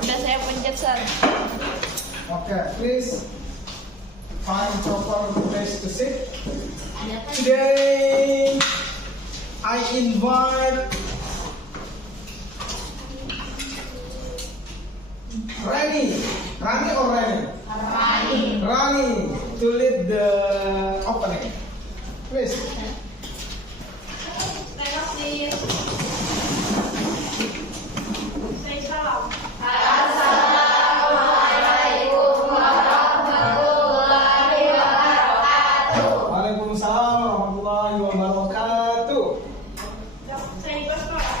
Udah saya pencet, Sir. Okay, please find proper place to sit. Today, I invite Rani or Rani? Rani to lead the opening. Please. Say salam. Waalaikumsalam warahmatullahi wabarakatuh. Say basmala.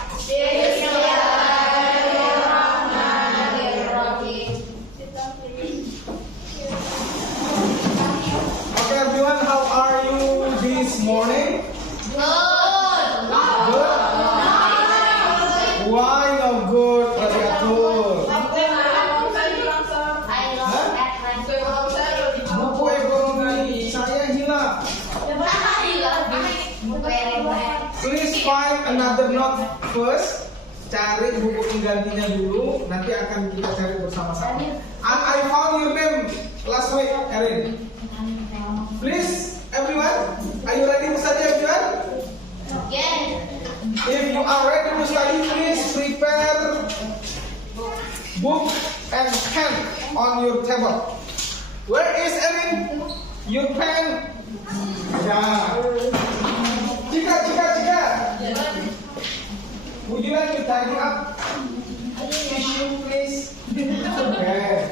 Okay, everyone, how are you this morning? Good. Why not good? Good. Buku ekonomi saya hilang. Please find another note first. Cari buku penggantinya dulu. Nanti akan kita cari bersama-sama. And I found your name last week, Erin. Please, everyone, are you ready to study, everyone? If you are ready to study, please prepare book and pen on your table. Where is Erin? Your pen? Yeah. Jika. Would you like to tidy up? Tissue, please. Okay.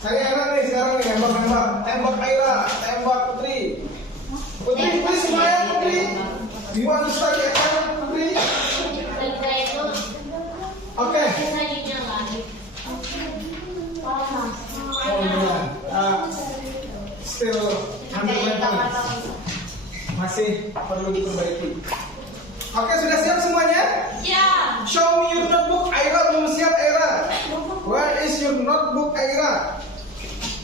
Saya Aira nih sekarang nih, tembak Aira, tembak Putri. Putri, please smile, Putri. Do you want to study at home, Putri? Okay. Oh yeah. Still 100 points. Masih perlu diperbaiki. Oke, sudah siap semuanya? Ya. Show me your notebook. Aira belum siap, Aira. Where is your notebook, Aira?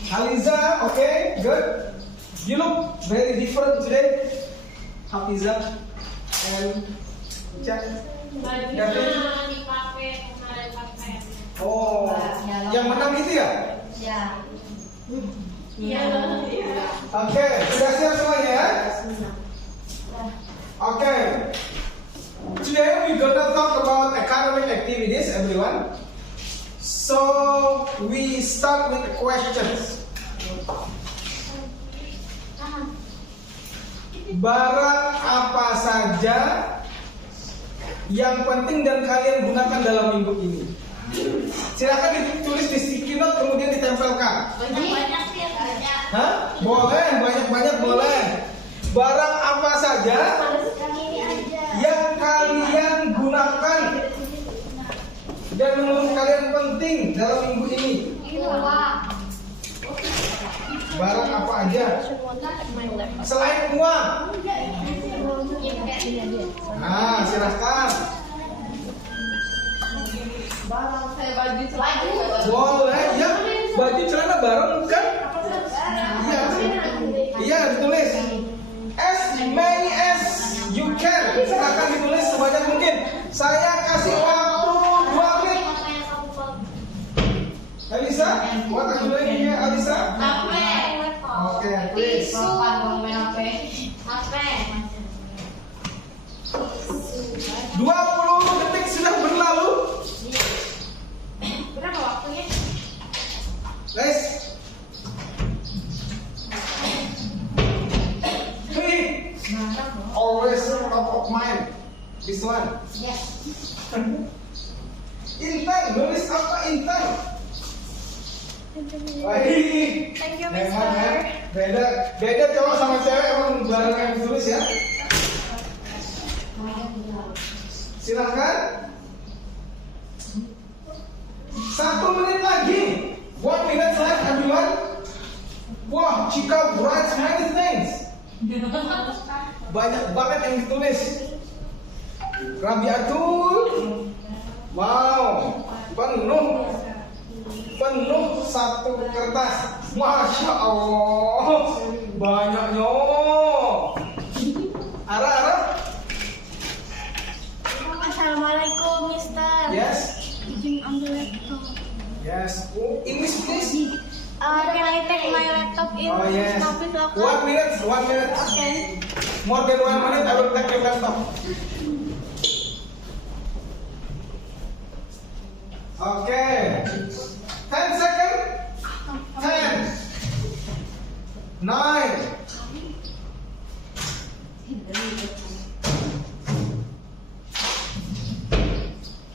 Haliza, okay, good. You look very different today. Hafiza and Jack. Bajunya dipakai kemarin pakai. Oh, yang menang itu ya? Iya. Oke, sudah siap semuanya? Oke. Today we're gonna talk about academic activities, everyone. So we start with the questions. Barang apa saja yang penting dan kalian gunakan dalam minggu ini? Silakan ditulis di sticky note kemudian ditempelkan. Banyak sih ya, banyak. Hah? Boleh, banyak-banyak boleh. Barang apa saja yang kalian gunakan dan menurut kalian penting dalam minggu ini? Barang apa aja? Selain uang. Nah, silahkan. Barang saya baju celana. Boleh, ya. Baju celana bareng bukan? Iya. Iya, ditulis. As many as you can. Silahkan ditulis sebanyak mungkin. Saya kasih waktu 2 menit. Alisa, what are you doing here, Alisa? Oke, please. 20 detik sudah berlalu. Berapa waktunya? Guys. 3. Always top of mind. This one. Intan, nulis apa Intan? Baik. Thank you, Memang Mister. ya. Beda cowok sama cewek emang barang yang ditulis ya. Silahkan. 1 menit lagi. 1 minute left, everyone. Wah, Chika writes many things. Banyak banget yang ditulis. Rabiatul. Wow, penuh satu kertas. Masya Allah, banyaknya. Ara. Assalamualaikum, Mister. Yes. Using on the laptop. Yes. Oh, English please. Can I take my laptop in Oh yes. office locker? 1 minute. 1 minute. Okay. More than 1 minute, I will take your laptop. Okay. 10 seconds. 10, 9,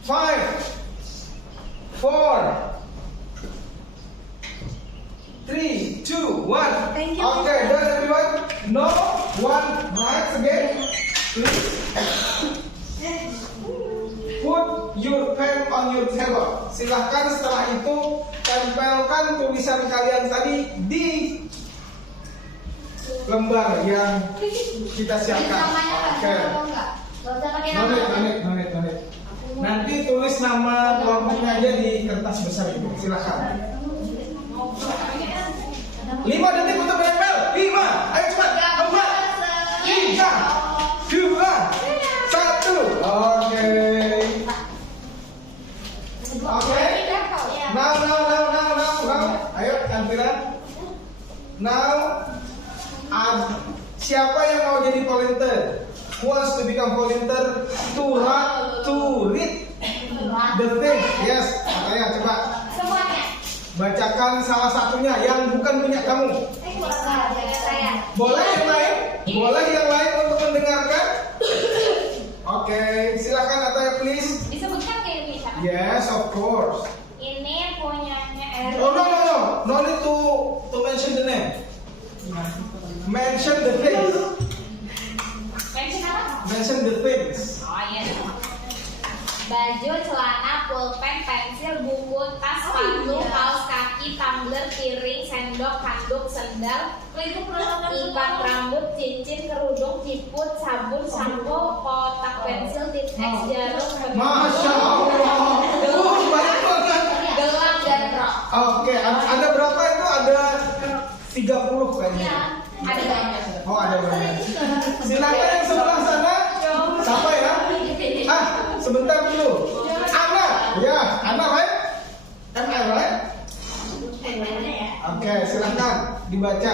5, 4, 3, 2, 1. Thank you. Okay, done everyone. No one writes again. Please put your pen on your table. Silahkan setelah itu tempelkan tulisan kalian tadi di lembar yang kita siapkan. Oke. Nonit. Nanti tulis nama kelompoknya aja di kertas besar itu. Silahkan. 5 detik untuk menempel. 5. Ayo cepat. 4, 3, 2, 1. Oke. Oke. Now. Ayo, Elvira. Now, siapa yang mau jadi volunteer? Who wants to become volunteer to read the thing? Yes, ayo coba. Semuanya. Bacakan salah satunya yang bukan punya kamu. Boleh yang lain? Boleh yang lain untuk mendengarkan? Oke, silakan Ataya please. Disebutkan kayak ini siapa? Yes, of course. Ini punyanya Erin. Oh no. No need to mention the name. Mention the things. Mention apa? Mention the things. Oh iya. Baju, celana, pulpen, pensil, buku, tas, sepatu, kaos kaki, tumbler, piring, sendok, handuk, sendal, ikat rambut, cincin, kerudung, ciput, sabun, sampo, kotak pensil, tip X, jarum, Masya Allah. Banyak banget. gelang dan rok. Oke, ada berapa itu? Ada 30 kayaknya. Iya, ada banyak. Oh, ada banyak. Silakan yang sebelah sana. Siapa ya? Sebentar dulu. Ana. Ya, Ana right? ML right? Oke, silakan dibaca.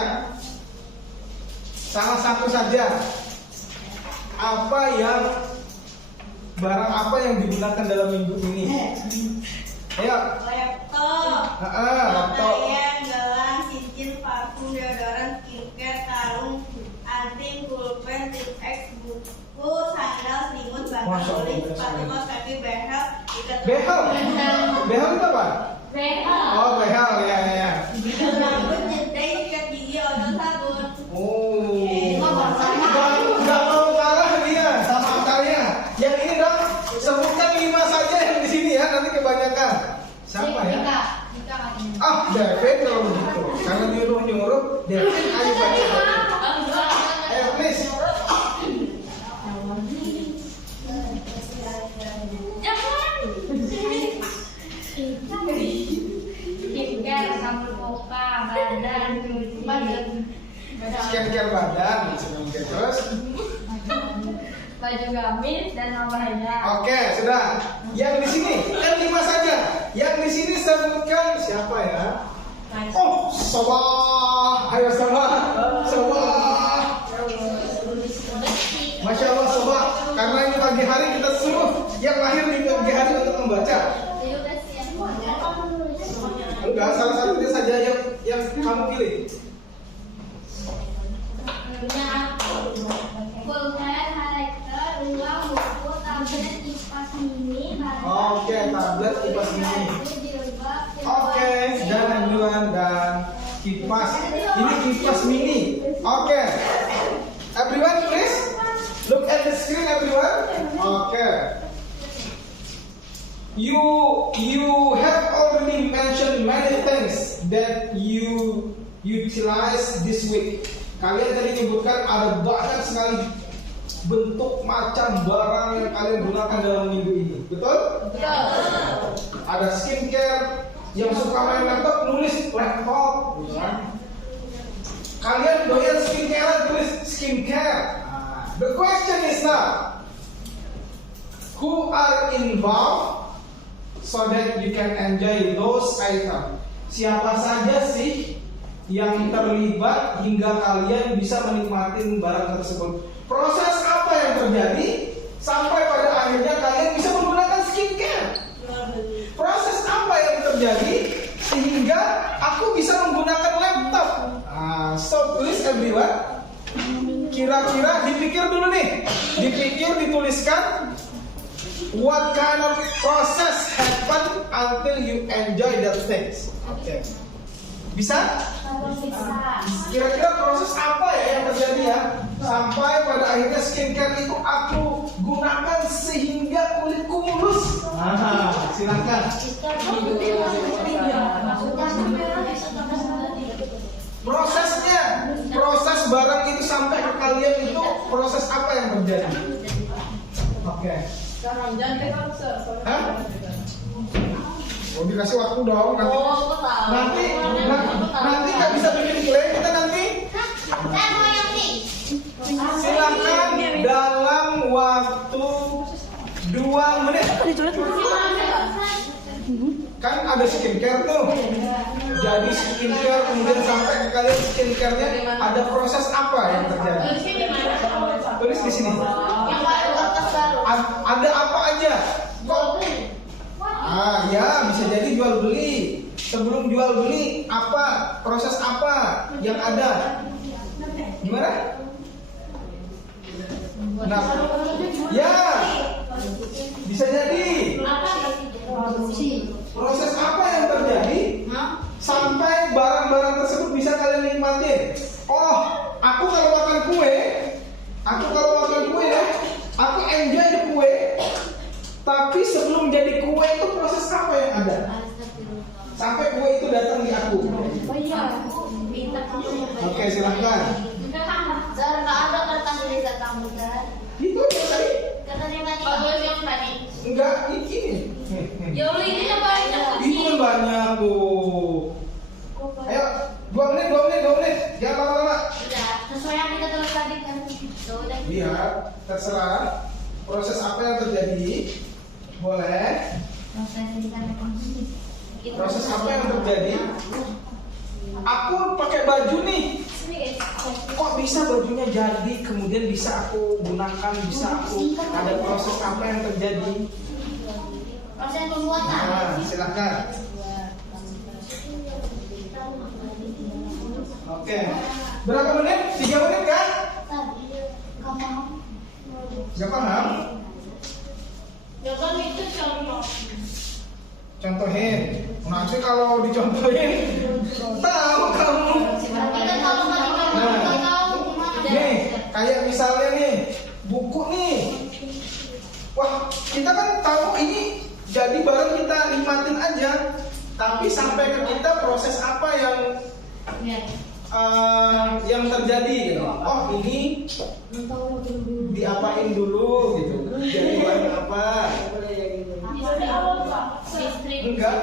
Salah satu saja. Barang apa yang digunakan dalam minggu ini? Ayo. Laptop. Laptop. Pakaian, gelang, cincin, parfum, deodoran, skincare, kalung, anting, pulpen, tip X, buku, sandal, selimut, bantal Masya Allah, tulis, sepatu kaos kaki, behel, ikat Behel. Behel itu apa? Behel. Oh, behel ya. rambut, nyetai, sikat gigi, odol, sabun. Oh. Nggak mau kalah dia sama Atalia. Yang ini dong, sebutkan 5 saja yang di sini ya, nanti kebanyakan. Siapa ya? David kalau begitu. Karena nyuruh David, ayo baca. Ayo please. Skincare, sambal muka, badan, cuci, Skincare badan, terus. baju gamis dan banyak. Oke, sudah. Yang di sini kan 5 saja. Yang di sini sebutkan siapa ya? Oh, Sobah. Ayo Sobah. Masya Allah Sobah. Karena ini pagi hari kita suruh yang lahir di pagi hari untuk membaca. Enggak, salah satunya saja yang kamu pilih. Pulpen, highlighter, uang, buku, tablet, kipas mini, Oke, tablet, kipas mini. Oke, dan everyone dan kipas. Ini kipas mini. Oke. Everyone please look at the screen everyone. Oke. You have already mentioned many things that you utilize this week. Kalian tadi menyebutkan ada banyak sekali bentuk macam barang yang kalian gunakan dalam minggu ini. Betul? Betul. Ada skincare, yang suka main laptop nulis laptop. Kalian doyan skincare, tulis skincare. The question is now, who are involved so that you can enjoy those items. Siapa saja sih yang terlibat hingga kalian bisa menikmati barang tersebut? Proses apa yang terjadi sampai pada akhirnya kalian bisa menggunakan skincare? Proses apa yang terjadi sehingga aku bisa menggunakan laptop? So please everyone, kira-kira dipikir dulu nih, dituliskan what kind of process happen until you enjoy that things. Oke. Bisa? Kira-kira proses apa ya yang terjadi ya sampai pada akhirnya skincare itu aku gunakan sehingga kulitku mulus? Silakan. Prosesnya, proses barang itu sampai ke kalian itu proses apa yang terjadi? Oke. Hah? Oh, dikasih waktu dong. Nanti nggak bisa bikin klaim kita nanti. Silakan dalam waktu 2 menit. Kan ada skincare tuh. Jadi skincare kemudian sampai ke kalian skincare-nya ada proses apa yang terjadi? Tulis di sini. Ada apa aja? Kok? Ya bisa jadi jual beli. Sebelum jual beli apa? Proses apa yang ada? Gimana? Nah, ya bisa jadi. Proses apa yang terjadi sampai barang-barang tersebut bisa kalian nikmatin? Oh, aku kalau makan kue ya, aku enjoy di kue. Tapi sebelum jadi kue itu proses apa yang ada? Sampai kue itu datang di aku. Oke, silahkan. Nggak ada kertas dari kamu kan? Itu ya tadi? Kertas yang tadi. Enggak, ini. Ya udah ini yang banyak. Itu kan banyak tuh. Ayo, 2 menit. Jangan lama-lama. Udah, sesuai yang kita tulis tadi kan. Lihat, terserah. Proses apa yang terjadi? Boleh. Proses apa yang terjadi? Aku pakai baju nih. Kok bisa bajunya jadi, kemudian bisa aku gunakan, bisa aku ada proses apa yang terjadi? Proses pembuatan. Nah, silakan. Oke. Berapa menit? 3 menit kan? Gak paham? Ya kan itu contoh. Contohin. Nanti kalau dicontohin, tahu kamu. Nih, kayak misalnya nih, buku nih. Wah, kita kan tahu ini jadi barang kita nikmatin aja. Tapi sampai ke kita proses apa yang terjadi gitu. Oh, ini diapain dulu gitu. Jadi barang apa? Enggak.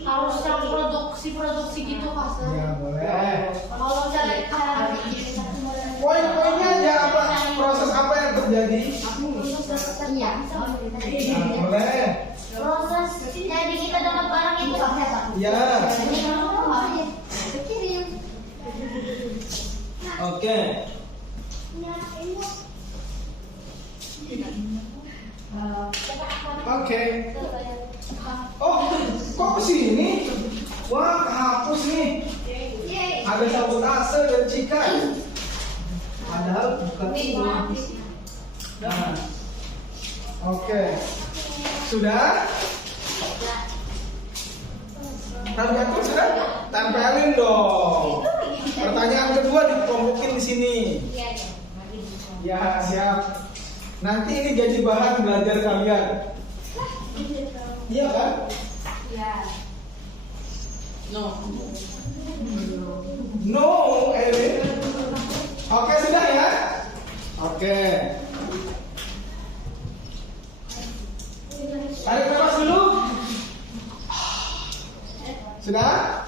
Harus yang produksi gitu Mas. Ya, boleh. Kalau cara Poin-poinnya aja apa? Proses apa yang terjadi? iya. Nah, boleh. Proses jadi kita dapat barang itu Ya. Oke. Oke. Oh, kok kesini? Wah, kehapus nih. Ada sabotase dan Cika. Padahal bukan itu. Nah. Oke. Sudah? Tanda sudah? Tempelin dong. Pertanyaan kedua dikelompokin di sini. Ya, siap. Nanti ini jadi bahan belajar kalian. Iya kan? Iya. No, Erin. Oke, sudah ya? Oke. Tarik nafas dulu. Sudah?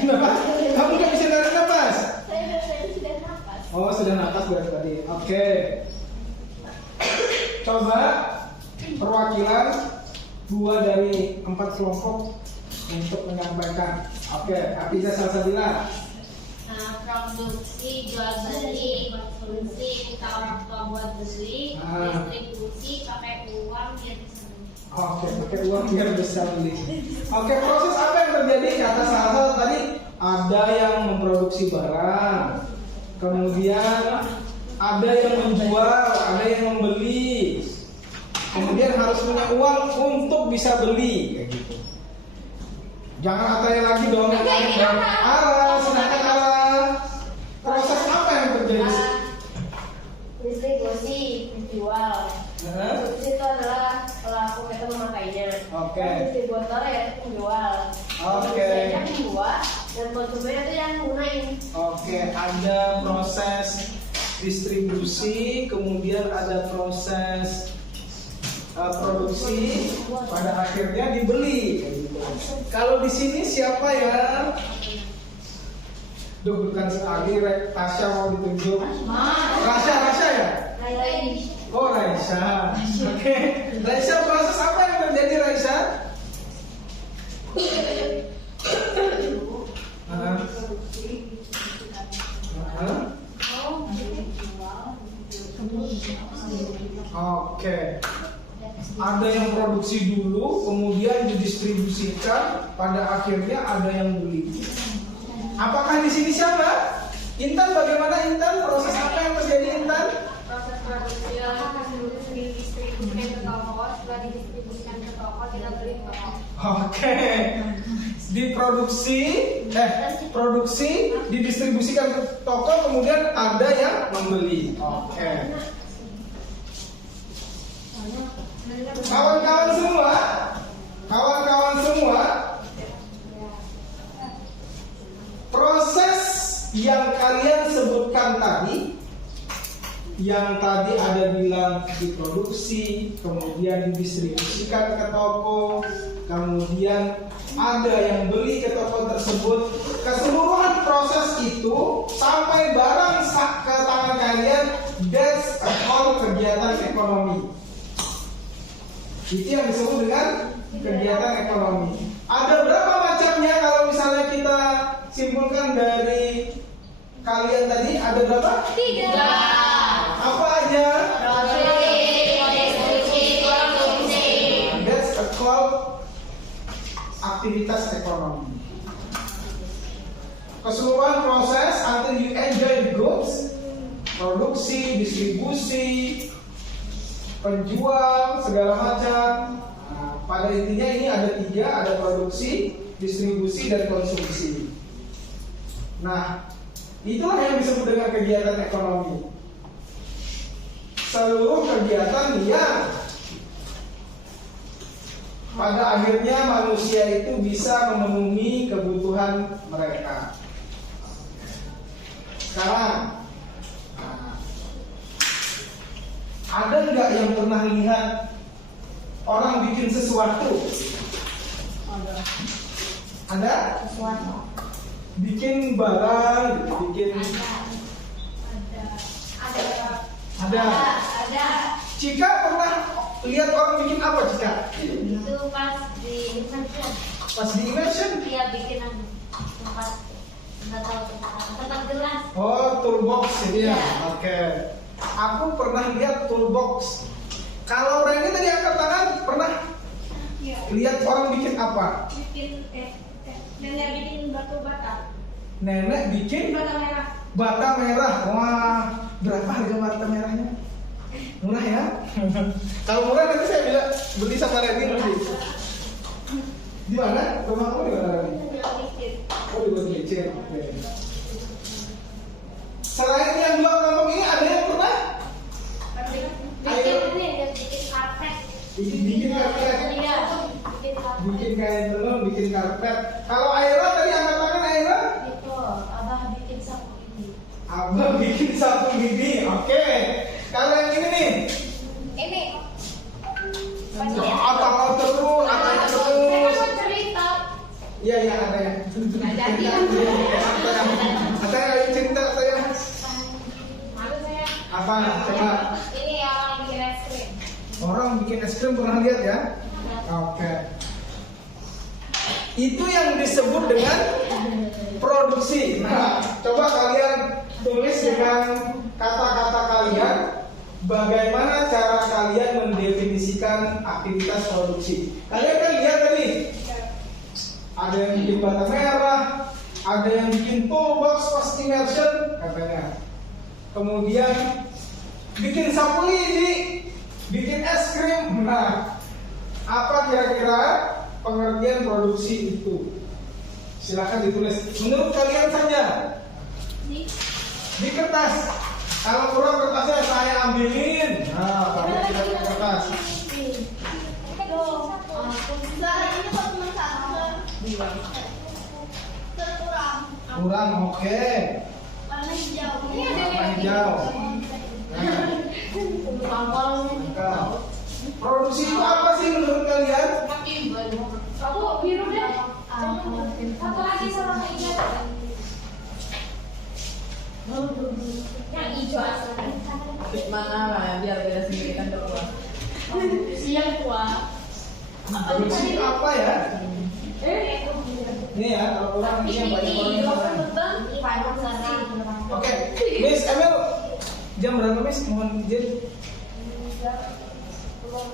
Kenapa? Kamu nggak bisa tarik nafas? Oh, sudah nafas berarti tadi. Oke. Coba perwakilan 2 dari 4 kelompok untuk menyampaikan. Oke, Hafiza Salsabila. Produksi, jual beli, konsumsi, kita orang tua buat beli, distribusi, pakai uang biar bisa beli. Oke, pakai uang biar bisa beli. Oke, proses apa yang terjadi? Kata Salsa tadi ada yang memproduksi barang, kemudian ada yang menjual, ada yang membeli, kemudian harus punya uang untuk bisa beli, kayak gitu. Jangan atanya lagi dong. Silakan Ara. Proses apa yang terjadi? Distribusi, menjual. Distribusi itu adalah pelaku kita memakainya. Oke. Distributor ya itu menjual. Oke. Yang membuat dan konsumen itu yang menggunakan. Oke, ada proses distribusi, kemudian ada proses produksi, pada akhirnya dibeli. Kalau di sini siapa ya? Duh, bukan sekali Tasya mau ditunjuk. Rasya ya? Oh, Raisa. Oke. Raisa, proses apa yang terjadi, Raisa? Oke. Ada yang produksi dulu, kemudian didistribusikan, pada akhirnya ada yang beli. Apakah di sini siapa? Intan, bagaimana Intan? Proses apa yang terjadi, Intan? Proses produksi didistribusikan ke toko, setelah didistribusikan ke toko, kita beli ke toko. Oke. Produksi, didistribusikan ke toko, kemudian ada yang membeli. Oke. Kawan-kawan semua, proses yang kalian sebutkan tadi, yang tadi ada bilang diproduksi, kemudian didistribusikan ke toko, kemudian ada yang beli ke toko tersebut, keseluruhan proses itu sampai barang ke tangan kalian, that's a whole kegiatan ekonomi. Itu yang disebut dengan kegiatan ekonomi. Ada berapa macamnya kalau misalnya kita simpulkan dari kalian tadi? Ada berapa? 3. Apa aja? That's a called aktivitas ekonomi. Keseluruhan proses until you enjoy the goods, produksi, distribusi, penjual, segala macam. Nah, pada intinya ini ada 3, ada produksi, distribusi, dan konsumsi. Nah, itulah yang disebut dengan kegiatan ekonomi. Seluruh kegiatan yang pada akhirnya manusia itu bisa memenuhi kebutuhan mereka. Sekarang, ada nggak yang pernah lihat orang bikin sesuatu? Ada? Bikin barang, bikin. Ada. Cika pernah lihat orang bikin apa, Cika? Itu pas di Invention. Pas di Invention? Dia bikin tempat nggak tahu tempat gelas. Oh, toolbox ini ya. Oke. Aku pernah lihat toolbox. Kalau Reni tadi angkat tangan, pernah lihat orang bikin apa? Nenek bikin batu bata. Nenek bikin Bata merah. bata merah. Wah, berapa harga bata merahnya? Murah ya? Kalau murah nanti saya bilang beli sama Reni nanti. Di mana? Rumahmu di mana, Reni? Oh, di Bogor. Oke. Selain yang 2 kelompok ini, ada yang pernah? Bikin karpet. Bikin karpet. Iya. Bikin kain tenun, bikin karpet. Kalau Aira tadi angkat tangan, Aira? Itu abah bikin sapu ini. Abang bikin sapu gigi. Oke. Kalau yang ini nih? Ini. Atau terus, atau Saya terus. mau cerita. Iya, iya, ada ya. Nggak jadi. Saya ayo cerita saya. Malu saya. Apa? Coba. Ini orang bikin es krim. bikin es krim pernah lihat ya? Oke. Itu yang disebut dengan produksi. Nah, coba kalian tulis dengan kata-kata kalian bagaimana cara kalian mendefinisikan aktivitas produksi. Kalian kan lihat tadi, ada yang bikin bata merah, ada yang bikin toolbox pas immersion katanya. Kemudian bikin sapu lidi, bikin es krim. Nah, apa kira-kira pengertian produksi itu? Silakan ditulis. Menurut kalian saja di kertas. Kalau kurang kertasnya saya ambilin. Nah, kalian tidak punya kertas. Kurang, oke. Warna hijau. Warna hijau. Nah, produksi itu apa sih menurut kalian? Aku biru deh. Satu lagi sama hijau. Yang hijau asli. Mana lah biar beda sendiri kan berdua. Siang tua. Produksi itu apa ya? Ini ya, kalau kurang ini yang banyak orang. Oke, Miss Emil, jam berapa Miss? Mohon izin. Oh,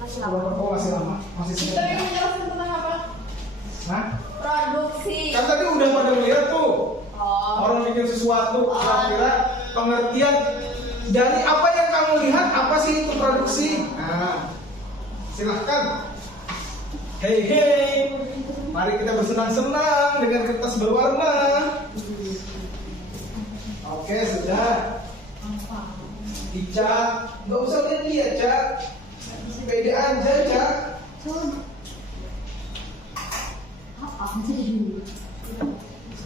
masih lama, masih Kita sebentar. ingin menjelaskan tentang apa? Nah, Produksi. kan tadi udah pada lihat tuh Oh. orang bikin sesuatu, kira-kira pengertian dari apa yang kamu lihat, apa sih itu produksi? Nah, silahkan. Hey hey, mari kita bersenang-senang dengan kertas berwarna. Oke, sudah. Dicat, nggak usah lihat Cak. Pede aja Cak.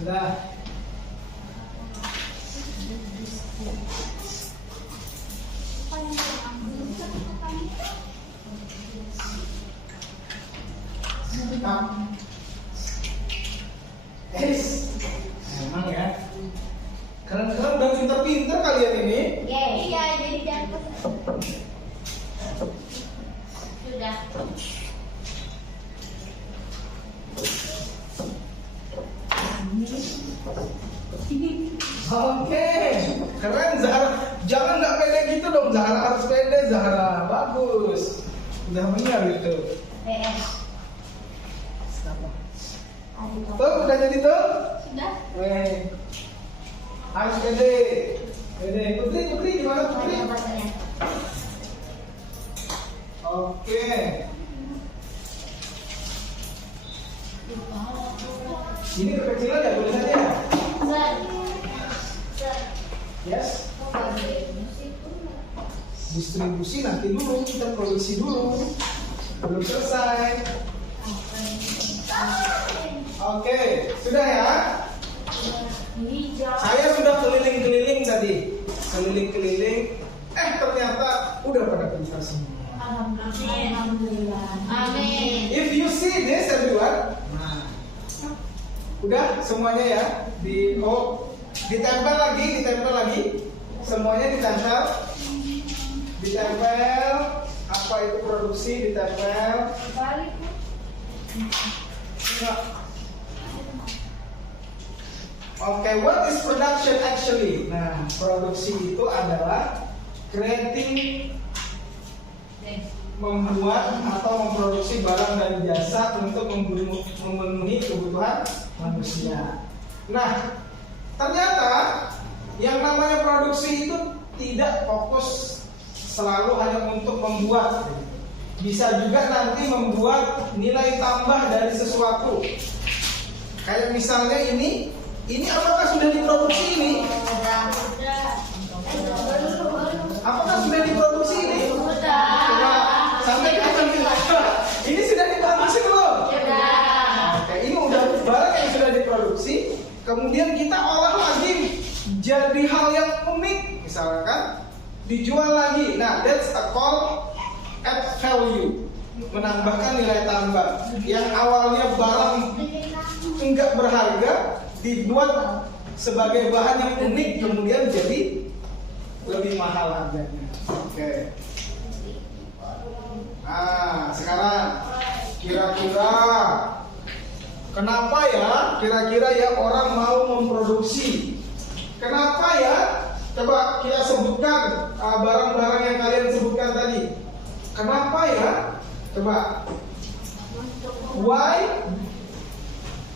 Sudah. Emang ya. Kadang-kadang udah pinter-pinter kalian ini. Iya, jadi jangan. Sudah. Oke, keren Zahra. Jangan nggak pede gitu dong, Zahra harus pede. Zahra bagus. Udah benar itu. Tuh udah jadi tuh. Sudah. Weh, harus pede. Pede. Putri gimana Putri? Oke. Ini kekecilan ya tulisannya? Yes. Distribusi nanti dulu, kita produksi dulu. Belum selesai. Oke, sudah ya? Saya sudah keliling-keliling tadi. Keliling-keliling. Ternyata udah pada pintar semua. Amin. If you see this everyone, nah, udah semuanya ya ditempel lagi, semuanya ditempel, apa itu produksi ditempel. Nah. Oke, what is production actually? Nah, produksi itu adalah creating, membuat atau memproduksi barang dan jasa untuk memenuhi kebutuhan manusia. Nah, ternyata yang namanya produksi itu tidak fokus selalu hanya untuk membuat. Bisa juga nanti membuat nilai tambah dari sesuatu. Kayak misalnya ini apakah sudah diproduksi ini? Apakah sudah diproduksi ini? Sampai kapan kita? Ini sudah diproduksi belum? Oke, ini udah barang yang sudah diproduksi. Kemudian kita olah lagi jadi hal yang unik, misalkan dijual lagi. Nah, that's a call add value, menambahkan nilai tambah. Yang awalnya barang enggak berharga dibuat sebagai bahan yang unik, kemudian jadi lebih mahal harganya. Oke. Kenapa ya kira-kira ya orang mau memproduksi? Kenapa ya? Coba kita sebutkan barang-barang yang kalian sebutkan tadi. Kenapa ya? Coba.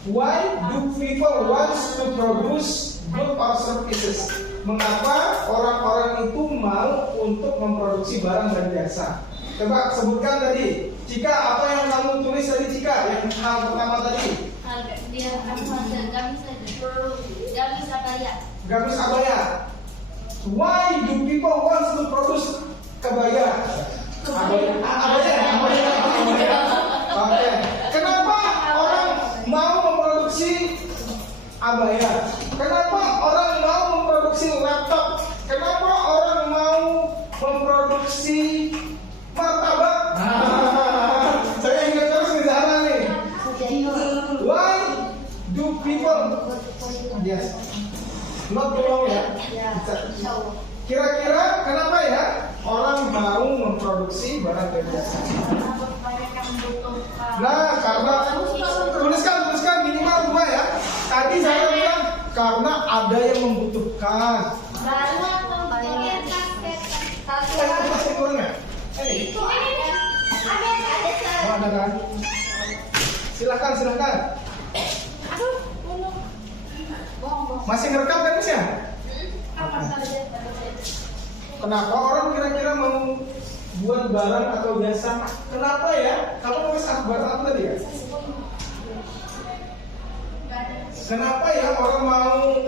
Why do people want to produce goods or services? Mengapa orang-orang itu mau untuk memproduksi barang dan jasa? Coba sebutkan tadi. Cika, apa yang kamu tulis tadi Cika? Yang hal pertama tadi. Dia gamis abaya. Gamis abaya. Why do people want to produce kebaya? Abaya. Oke. Kenapa orang mau memproduksi abaya? Kenapa orang mau memproduksi laptop? Kenapa orang mau memproduksi martabak? Saya ingat terus di sana nih. Why do people? Yes. Not tolong ya. Kira-kira kenapa ya orang mau memproduksi barang dan jasa? Nah, karena tuliskan minimal 2 ya. Tadi saya bilang karena ada yang membutuhkan. Pasti kurang ya? Oh, ada kan? Silakan. Masih ngerekam kan Miss ya? Kenapa orang kira-kira mau buat barang atau jasa? Kenapa ya? Kamu nulis barang apa tadi ya? Kenapa ya orang mau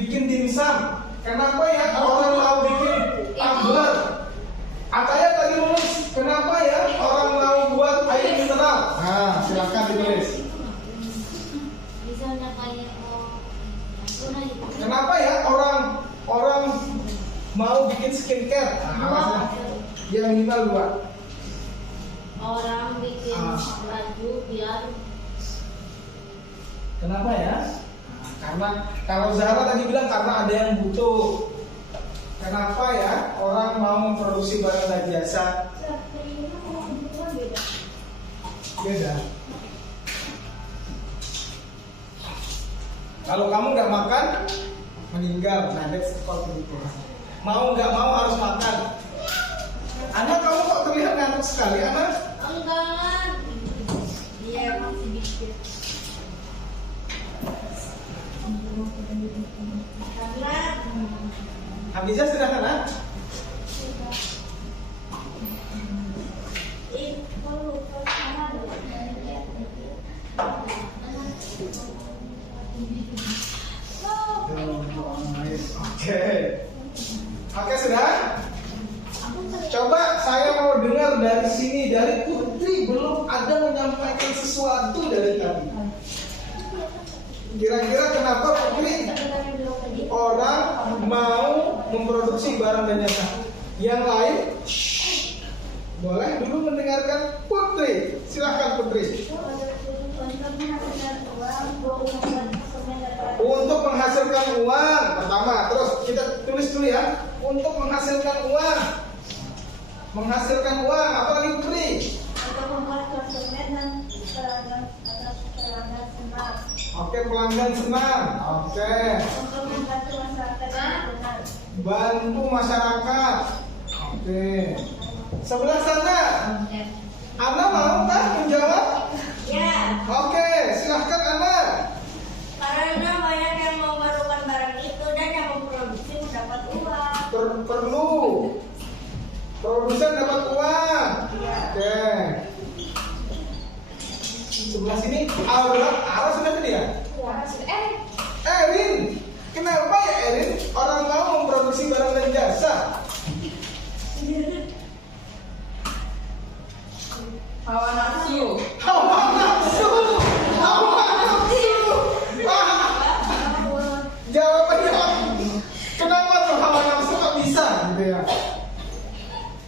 bikin dimsum? Kenapa ya orang mau bikin tumbler? Ataya tadi nulis, kenapa ya orang mau buat air mineral? Nah, silakan ditulis. Kenapa ya orang mau bikin skincare? Nah, yang minimal 2. Orang bikin baju biar. Kenapa ya? Karena kalau Zahra tadi bilang karena ada yang butuh. Kenapa ya orang mau memproduksi barang dan jasa? Beda. Kalau kamu nggak makan, meninggal. Nah, that's called begitu. Mau nggak mau harus makan. Anak kamu kok terlihat ngantuk sekali, anak? Enggak. Dia masih bikin. Hamizah sudah kan? Oke sudah. Coba saya mau dengar dari sini, dari Putri belum ada menyampaikan sesuatu dari tadi. Kira-kira kenapa Putri orang mau memproduksi barang dan jasa? Yang lain boleh dulu mendengarkan Putri. Silahkan Putri. Untuk menghasilkan uang pertama, terus kita tulis dulu ya. Untuk menghasilkan uang. Menghasilkan uang, apa lagi Putri? Untuk membuat konsumen dan pelanggan senang. Oke, pelanggan senang. Oke. Untuk membantu masyarakat yang benar. Bantu masyarakat. Oke. Sebelah sana, Ana mau kan menjawab? Ya, Oke, silahkan Ana. karena banyak yang memerlukan barang itu dan yang memproduksi mendapat uang. Perlu produsen dapat uang. Iya. Oke. Sebelah sini, Aura sudah tadi ya? Erin, kenapa ya Erin? Orang mau memproduksi barang dan jasa. Hawa nafsu. Hawa nafsu. Jawabannya kenapa tuh hawa nafsu kok bisa gitu ya?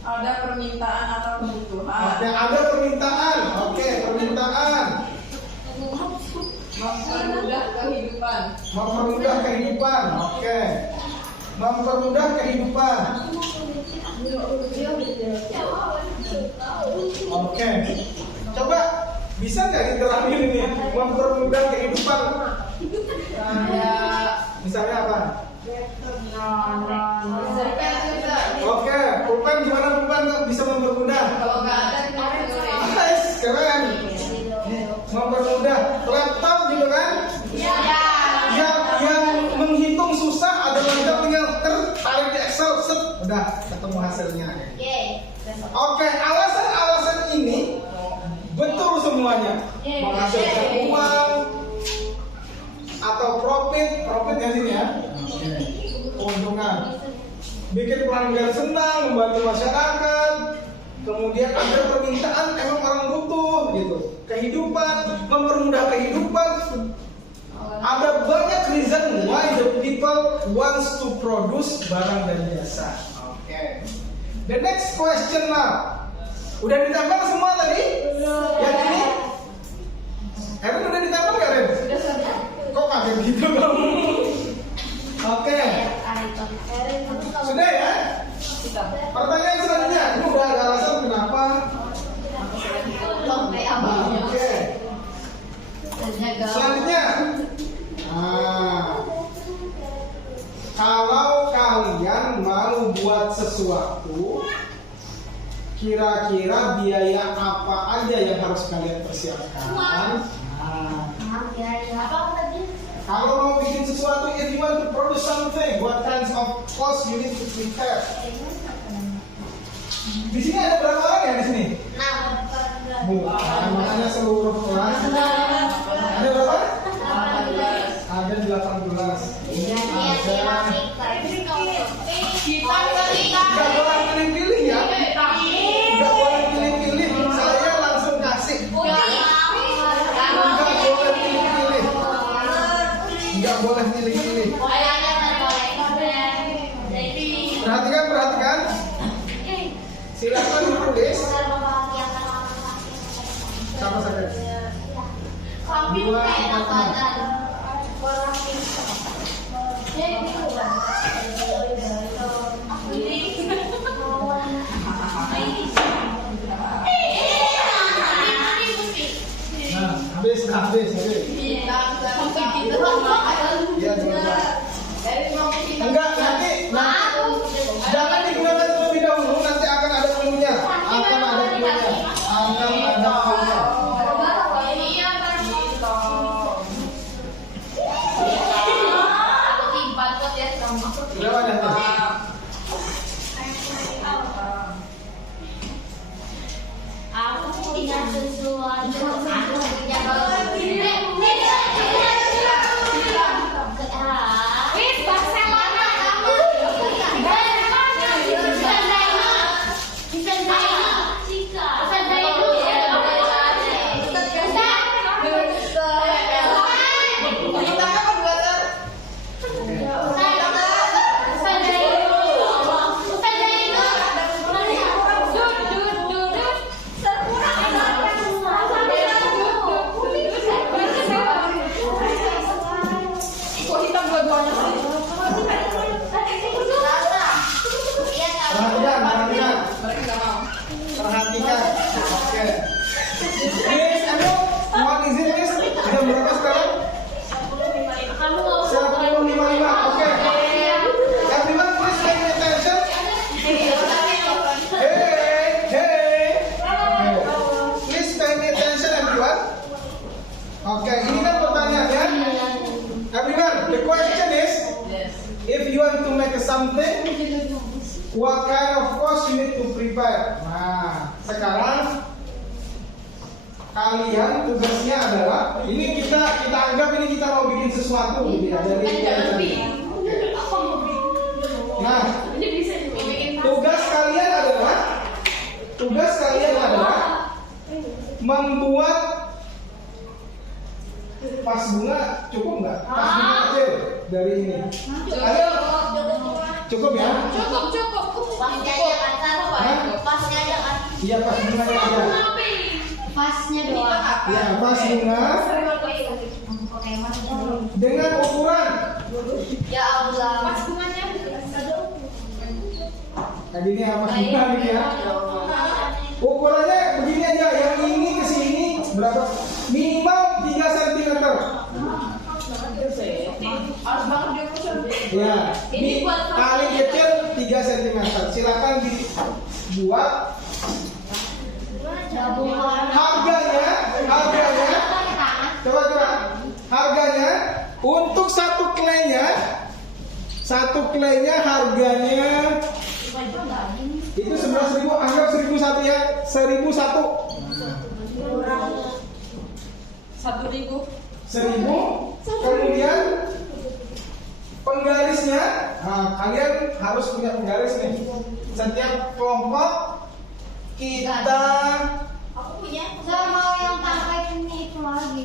Ada permintaan atau kebutuhan. Oke, ada permintaan. Oke, permintaan. Mempermudah kehidupan. Mempermudah kehidupan. Oke. Mempermudah kehidupan. Oke. Coba Bisa nggak diterapin ini mempermudah kehidupan? Misalnya apa? Oke, pulpen gimana pulpen bisa mempermudah? Kalau nggak ada kita nulis. Nice, keren. Mempermudah. Laptop juga kan? Yang menghitung susah ada laptop tinggal tarik di Excel, set, udah ketemu hasilnya. Oke, alasan-alasan ini betul semuanya. Menghasilkan uang atau profit yang sini ya. Keuntungan. Bikin pelanggan senang, membantu masyarakat. Kemudian ada permintaan, emang orang butuh gitu. Kehidupan, mempermudah kehidupan. Ada banyak reason why the people wants to produce barang dan jasa. Oke. The next question now. Udah ditambah semua tadi? Yang ini? Erin udah ditambah nggak, Ren? Kok kaget gitu kamu? Oke. Sudah ya? Pertanyaan selanjutnya. Ini udah ada alasan kenapa? Oke. Selanjutnya. Kalau kalian mau buat sesuatu, kira-kira biaya apa aja yang harus kalian persiapkan? Kalau mau bikin sesuatu, if you want to produce something, what kinds of cost you need to prepare? Di sini ada berapa orang ya di sini? 6. Bukan, makanya seluruh kelas. Ada berapa? 18. Ada 18. Gak boleh pilih-pilih ya. Gak boleh pilih-pilih. Saya langsung kasih. Gak boleh pilih-pilih. Perhatikan. Silakan ditulis. Sama saja. 2, 4, 6. Nah, habis. Ya, enggak, nanti jangan digunakan terlebih dahulu, nanti akan ada menunya. Berapa nanti? Aku punya sesuatu. Aku punya Barcelona kamu. Perhatikan. Oke. Miss, what is it, Miss? Jam berapa sekarang? 10:55. Oke. Everyone, please pay attention. Hey. Please pay attention, everyone. Oke, ini kan pertanyaannya. Everyone, the question is, if you want to make something, what kind of cost you need to prepare? Nah, sekarang kalian tugasnya adalah ini kita anggap ini kita mau bikin sesuatu gitu ya dari Nah, tugas kalian adalah membuat vas bunga. Cukup nggak? Vas bunga kecil dari ini. Ayo. Cukup ya? Cukup. Pasnya aja kan? Iya, pas bunganya aja. Pasnya doang. Ya, pas bunga dengan ukuran. Ya Allah. Pas bunganya. Tadi ini apa bunga nih ya? Ukurannya begini aja, yang ini ke sini berapa? Minimal 3 cm. Harus banget dia kecil. Ya, Ini buat paling kecil 3 cm. Silakan dibuat. Harganya, coba. Harganya untuk satu claynya harganya itu 11.000, anggap 1.001 ya, 1.001. 1.000. Kemudian penggarisnya, kalian harus punya penggaris nih. Setiap kelompok kita Aku punya. Saya mau yang pakai ini itu lagi.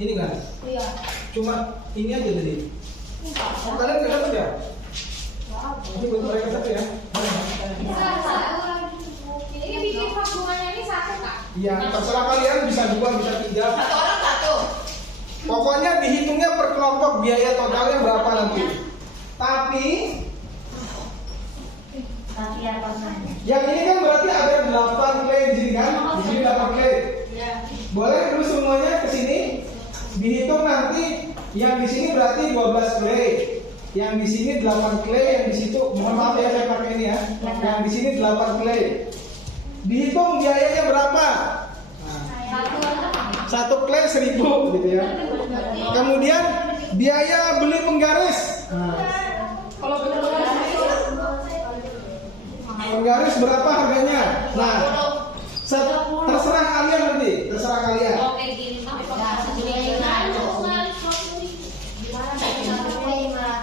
ini kan, Iya. cuma ini aja tadi. Oh, kalian nggak dapat ya? Ini buat mereka satu ya. Ini bikin tabungannya ini satu kak. Iya, terserah kalian, bisa 2, bisa 3. Satu orang satu. Pokoknya dihitungnya per kelompok biaya totalnya berapa nanti. Tapi yang ini kan berarti ada 8 clay di sini kan? Di sini 8 clay. Boleh dulu semuanya ke sini. Dihitung nanti yang di sini berarti 12 clay. Yang di sini 8 clay, yang di situ mohon maaf ya saya pakai ini ya. Yang di sini 8 clay. Dihitung biayanya berapa? Satu clay 1.000 gitu ya. Kemudian biaya beli penggaris. Kalau benar Penggaris berapa harganya? Nah, terserah kalian nanti, terserah kalian. Oke gini tapi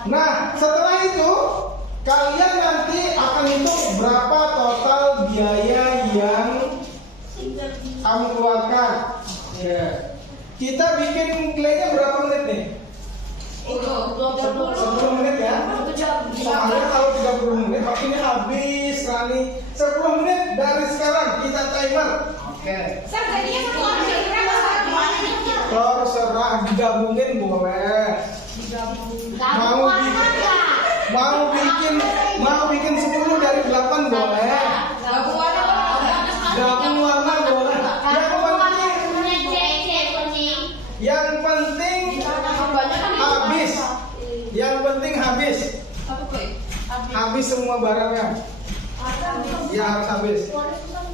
Nah, setelah itu kalian nanti akan hitung berapa total biaya yang kamu keluarkan. Ya. Kita bikin claynya berapa menit nih? 10 menit ya. Soalnya kalau 30 menit ini habis kali. 10 menit dari sekarang kita timer. Oke. Saya jadinya satu orang kira-kira Terserah digabungin boleh. Mau bikin 10 dari 8 boleh. Gabung warna boleh. Yang penting habis. Yang penting habis. Habis semua barangnya. Ya harus habis.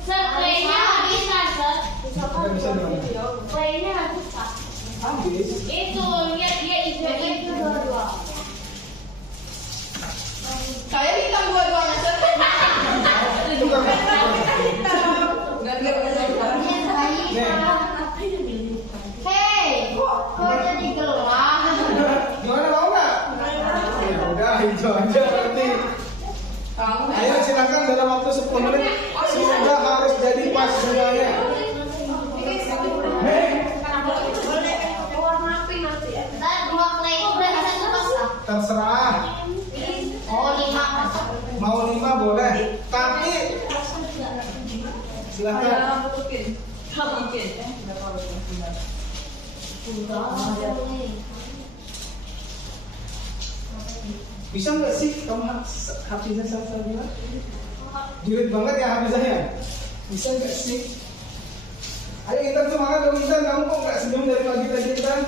Playnya habis kan, Sir? Nggak bisa dong. Playnya habis kan? Habis. itu lihat dia Itu dua-dua. saya hitam dua-duanya, Sir. Itu kan. Enggak lihat. Hei, kok jadi gelap? Gimana mau nggak? Ya udah itu aja berarti. Kamu Ayo silakan dalam waktu 10 menit sudah harus jadi pas semuanya. Hei, Warna pink nanti ya. Ntar 2 play itu udah satu kotak. terserah. Oh, 5 kotak. Mau 5 boleh. Tapi silakan. Bisa nggak sih kamu habisnya sama-sama? Julid banget ya habisnya. Bisa nggak sih? Ayo Intan semangat dong Intan, kamu kok nggak senyum dari pagi tadi Intan?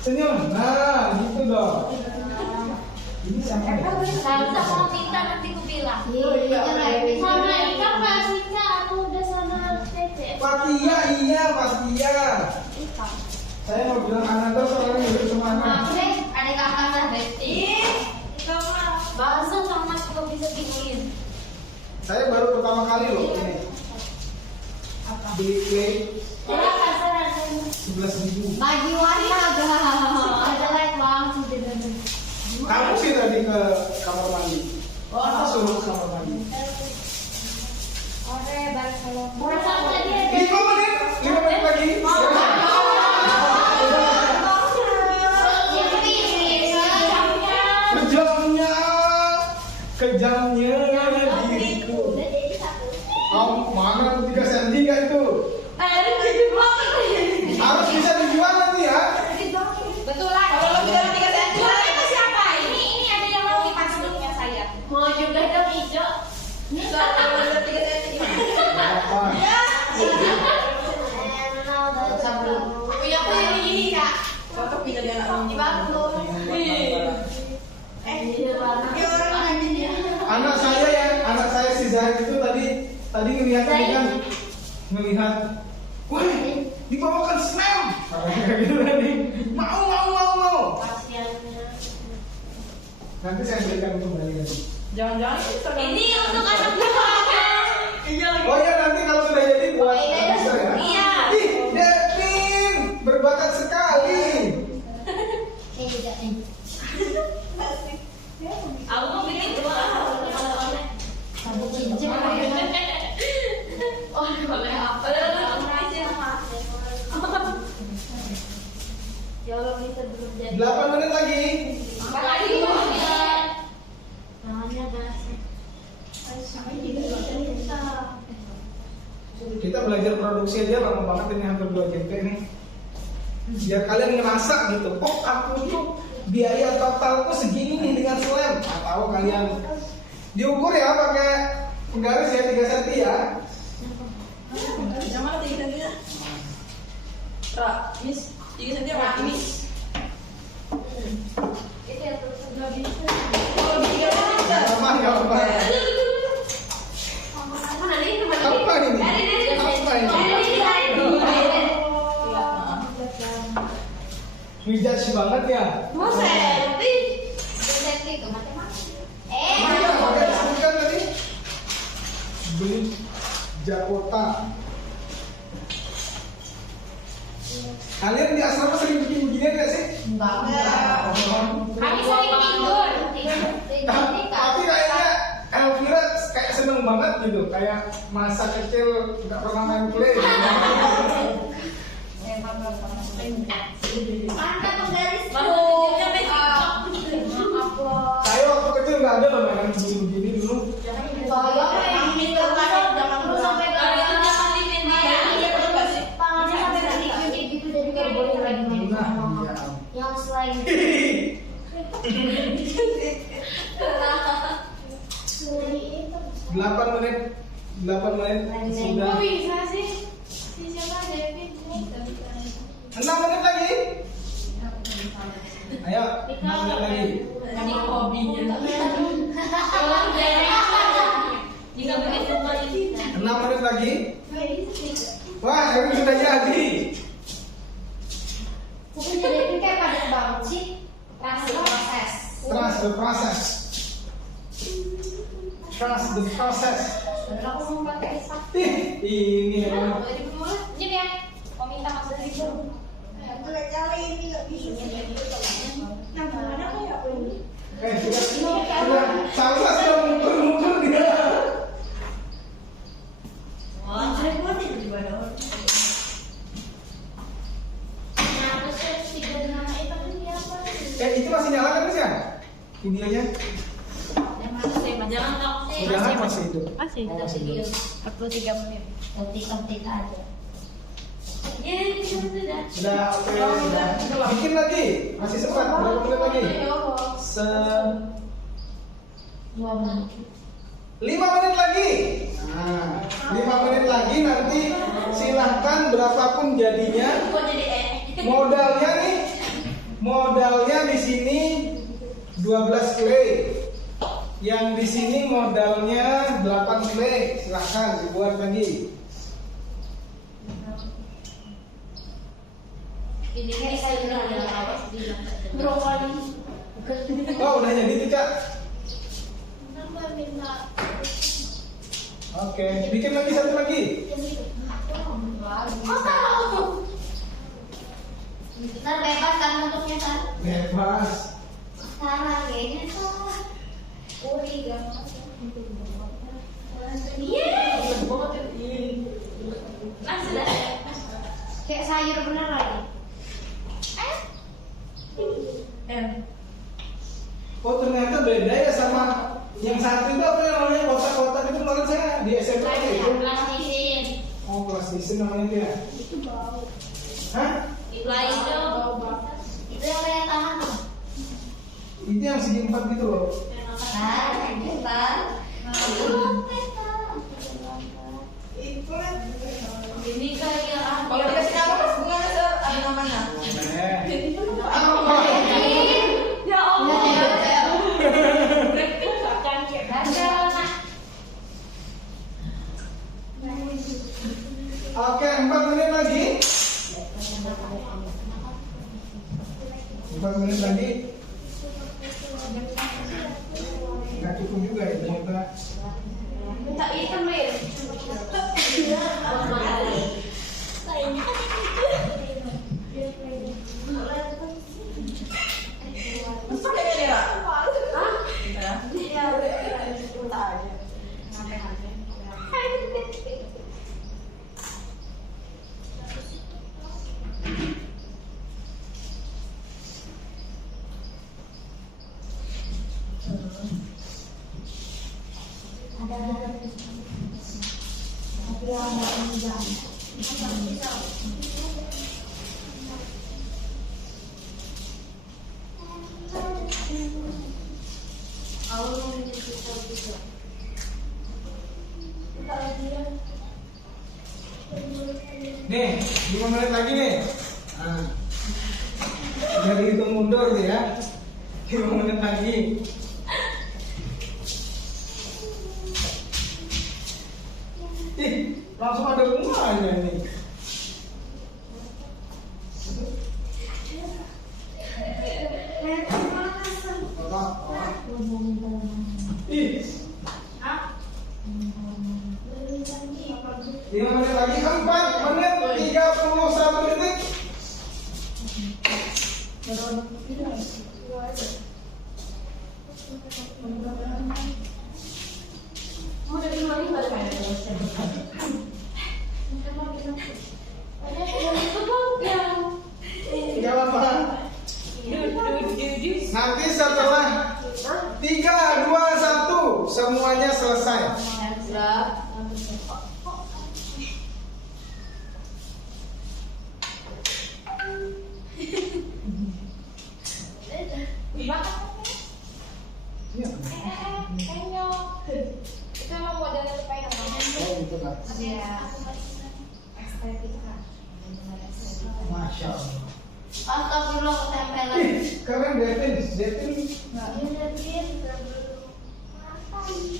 Senyum, nah gitu dong. Ini sama ya? Saya mau minta nanti ku bilang. Sama Ika Mbak Sita, aku udah sama Cece. Fatia, iya Fatia. Saya mau bilang Ananda soalnya hidup sama anak. ada kakak dan Besti. Bahasa sama juga bisa bikin. Saya baru pertama kali loh ini. Beli clay 11.000. Bagi warna ada like banget sih bener-bener. Kamu sih tadi ke kamar mandi. Suruh ke kamar mandi. Oke, balik kalau. Berapa tadi? 5 menit lagi. Kejamnya diriku. Kamu mana 3 cm nggak itu? Harus bisa dijual nanti ya. Betul lah. Kalau lebih dari 3 cm. Jualnya ke siapa? Ini ada yang mau kipas dulunya saya. Mau juga dong hijau. Kalau lebih dari 3 cm gimana? Apa? Zahid itu tadi ngelihat ini kan, ngelihat, wah, dibawakan slam. Kayak gitu tadi. Mau. Nanti saya berikan kembali lagi. Jangan-jangan Ini untuk anak buah. Oh ya, nanti kalau sudah jadi buat poster ya. Iya. Ih, Devin berbakat sekali. Tidak nih. Aku mau bikin dua. Kamu cincin Oh, boleh apa? Ya Allah, kita belum jadi. 8 menit lagi. Tangannya gas. Kita belajar produksi aja lama banget ini, hampir 2 jam ini. Biar kalian ngerasa gitu, oh aku tuh biaya totalku segini nih dengan slam. Tahu kalian diukur ya pakai penggaris ya 3 cm ya. Yang mana 3 cm-nya? Miss, 3 cm apa Miss? Itu ya terus nggak bisa. Oh, 3 cm. Apa? Apa ini? Ngejudge banget ya. Mana pakai disebutkan tadi? Beli Jakota. Kalian di asrama sering bikin beginian nggak sih? Kami sering tidur. Tapi kayaknya Elvira kayak seneng banget gitu, kayak masa kecil nggak pernah main play. Mana penggarisku? Saya waktu kecil nggak ada loh mainan begini dulu. Tangannya sampai berlipat gitu, jadi nggak boleh lagi main sama yang selain 8 menit sudah. Bisa sih. Siapa David? 6 menit lagi. Ayo, 6 menit lagi. Ini hobinya. Jika begitu kali 6 menit lagi. Wah, ini sudah jadi. Pokoknya jadi kayak padat banget sih. proses. Trust the process. Trust the process. Aku mau pakai isap. Ini emang. Jadi mulai. Jadi ya. Mau minta maksudnya itu. Kali ini nggak bisa. Nah, gimana kayak ini? Sudah salsa sudah muter-muter dia. Wah, repotin gimana? Nah, terus tiga nama itu kan dia apa? Itu masih nyala kan Mas ya? Videonya? Jangan dong. Udahan masih itu. Masih. Oh, masih itu. 43 menit. Ketik aja. Ya, ini sudah. Sudah oke, sudah. Bikin lagi. Masih sempat. Berapa menit lagi? 2 menit. 5 menit lagi. Nah, 5 menit lagi nanti silahkan berapapun jadinya. Modalnya di sini 12 clay. Yang di sini modalnya 8 clay. Silahkan dibuat lagi. Ini saya Brokoli. Oh, udah jadi tuh, Cak. Oke, bikin lagi satu lagi. Oh, tahu. Ntar bebas kan bentuknya kan? Bebas. Sekarang kayaknya tuh. gampang. Nah, sudah. Kayak sayur bener lagi. Oh, ternyata beda ya sama yang satu itu apa namanya kotak-kotak itu kemarin saya di SMP itu. Plastisin. Oh, plastisin namanya dia. Itu bau. Hah? Lain dong. Itu yang kayak tangan tuh. Itu yang segi 4 gitu loh. Nah, kita. Itu kan. Ini kayak Kalau dikasih nama mas bunganya Sir, ada namanya. ya Allah. Oke, 4 menit lagi. 4 menit lagi. Nggak cukup juga ya ternyata. Minta item, Rin. Masa kayak gini, Ra? Hah? Ya. Nih, 5 menit lagi nih. Nah, jadi hitung mundur nih ya. 5 menit lagi. Ih, langsung ada bunganya nih. Ih, 5 menit lagi, 4 menit 31 detik. Gak apa-apa. Nanti setelah 3, 2, 1 semuanya selesai. Itu emang modelnya supaya Oh, gitu kan. estetika. Masya Allah. Astagfirullah, ketempelan. Ih, keren Devin. Devin,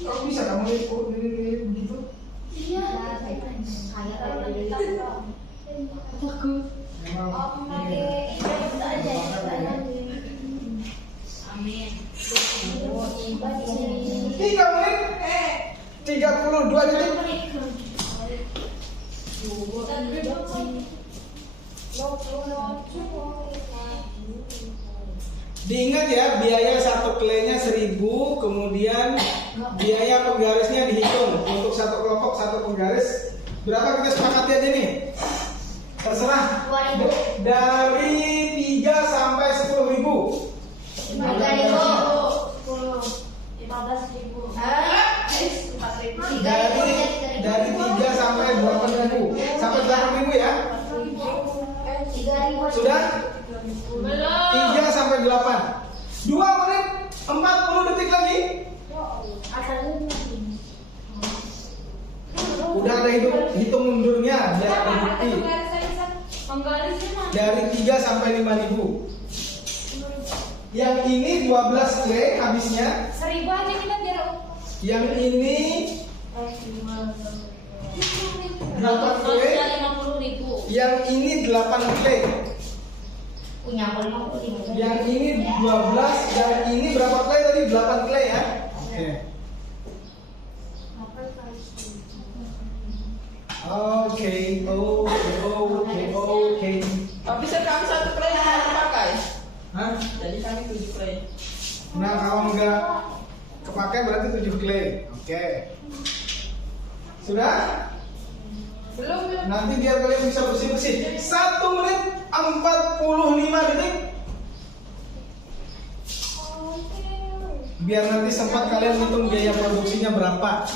kok bisa kamu lihat begitu? Iya. Memang Amin. 3 menit 32 detik. Diingat ya, biaya satu clay-nya 1000, kemudian biaya penggarisnya dihitung. Untuk satu kelompok satu penggaris berapa kita sepakati aja nih? Terserah. 2000. Dari 3 sampai 10.000. 15.000. Dari 3 sampai 8.000. Sampai 8.000 ya. 3.000. Sudah? Belum. 3 sampai 8. 2 menit 40 detik lagi. Udah ada hitung mundurnya biar ada bukti. Dari 3 sampai 5.000. Yang ini 12 clay habisnya. 1000 aja kita biar Yang ini 8 clay. 50.000. Yang ini 8 clay. Punya aku 55. Yang ini 12. Yang ini berapa clay tadi? 8 clay ya. Oke. Oke. Tapi kami 1 play yang mau pakai. Hah? Jadi kami 7 play. Nah, kalau nggak kepakai berarti 7 clay. Oke. Sudah? Belum. Nanti biar kalian bisa bersih-bersih. 1 menit 45 detik. Biar nanti sempat kalian hitung biaya produksinya berapa.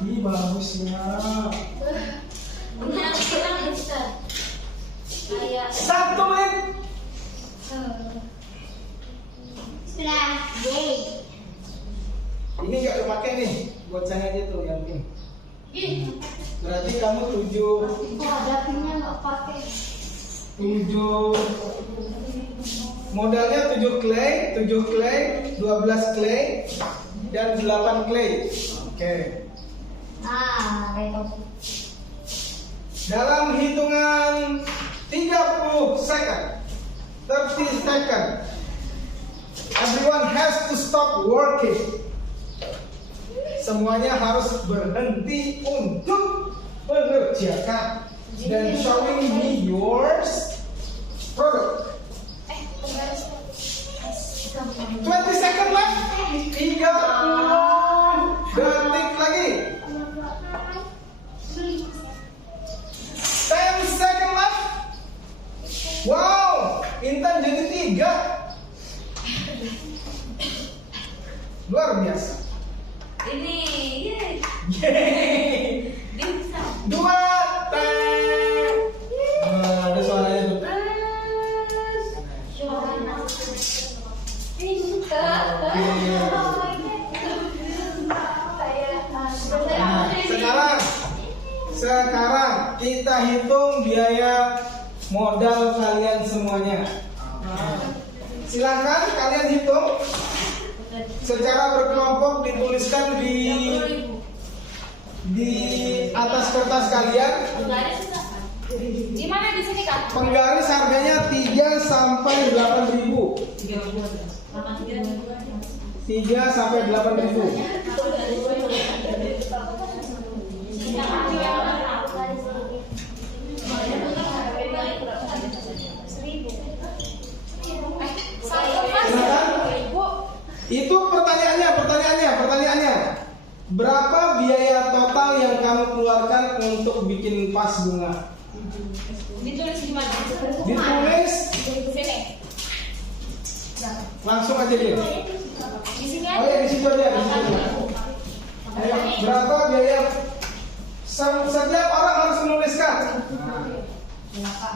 Ini bagusnya. 1 menit. Sudah. Yeay. Ini nggak kepake nih. Buat saya aja tuh yang ini. Berarti kamu 7 Kok ada pinnya nggak pakai? modalnya 7 clay, 12 clay, dan 8 clay. Oke. Nah, kayak gitu. Dalam hitungan 30 second, everyone has to stop working. Semuanya harus berhenti untuk mengerjakan dan showing me yours product. 20 second left. 30 detik lagi. 10 second left. Wow, Intan jadi 3. Luar biasa. Ini, yeay. Yeay. Dia bisa. 2 teng. Nah, ada suaranya tuh. Nah, sekarang kita hitung biaya modal kalian semuanya. Silakan kalian hitung secara berkelompok, dituliskan di atas kertas kalian. Di mana di sini Kak? Penggaris harganya 3 sampai 8.000. 3 sampai 8.000. Itu pertanyaannya. Berapa biaya total yang kamu keluarkan untuk bikin vas bunga? Ditulis di mana? Ditulis Sini. langsung aja dia. Di sini Oh ya, di situ aja, di situ aja. Ayo, berapa biaya? Setiap orang harus menuliskan.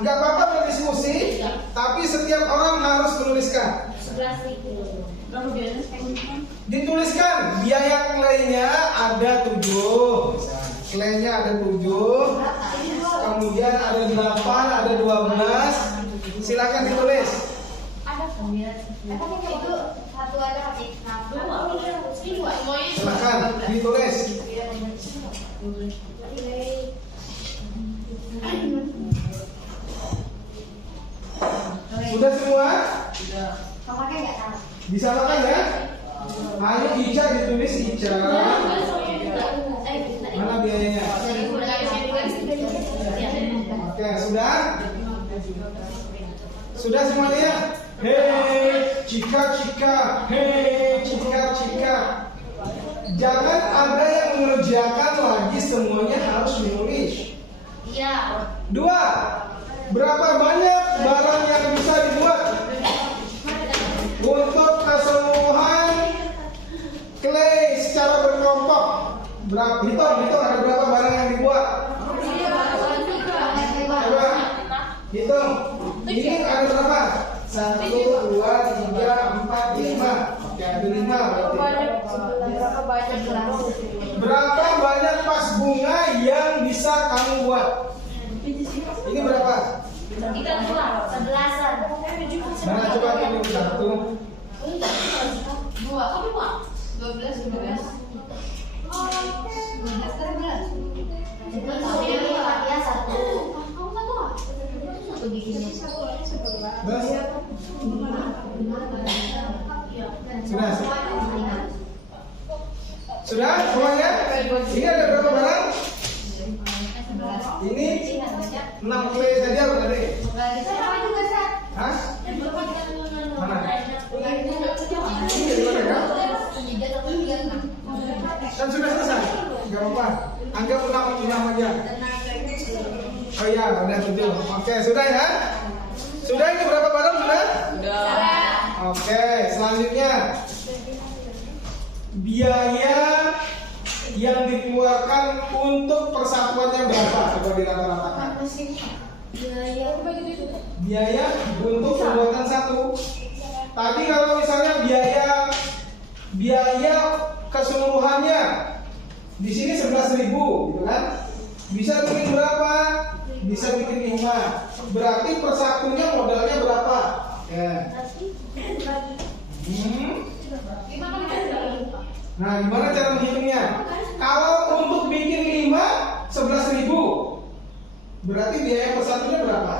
Nggak apa-apa berdiskusi, tapi setiap orang harus menuliskan. 11.000. Dituliskan biaya claynya ada 7. Claynya ada 7. Kemudian ada 8, ada 12. Silakan ditulis. Ada itu satu ada pakai Silakan ditulis. Sudah semua? pakai nggak tahu. Bisa makan ya? Ayo Ica ditulis Ica. Mana biayanya? Oke, sudah? Sudah semuanya? Hei, Cika. Jangan ada yang mengerjakan lagi, semuanya harus menulis. Iya. 2. Berapa banyak barang yang bisa dibuat? Untuk keseluruhan clay secara berkelompok, hitung ada berapa barang yang dibuat? Coba hitung. Ini ada berapa? 1, 2, 3, 4, 5. Oke, ada 5 berarti. Berapa banyak vas bunga yang bisa kamu buat? Ini berapa? 11-an. Mana coba hitung 1. 1 bikinnya. Sudah semuanya? Ini ada berapa barang? Ini 6 clay saja udah deh. Hah? Mana? Ini dari mana kan? Kan sudah selesai. Gak apa-apa. Anggap 6 aja. Oh iya, udah 7. Oke, sudah ya? Sudah, ini berapa barang sudah? Udah. Oke, selanjutnya biaya yang dikeluarkan untuk persatuannya berapa? Coba dirata-ratakan. Biaya untuk pembuatan satu. Tadi kalau misalnya biaya keseluruhannya Di sini 11.000, gitu kan? Bisa bikin berapa? Bisa bikin 5. Berarti per satunya modalnya berapa? Ya. Nah, gimana cara menghitungnya? Kalau untuk bikin 5, 11.000. Berarti biaya per satunya berapa?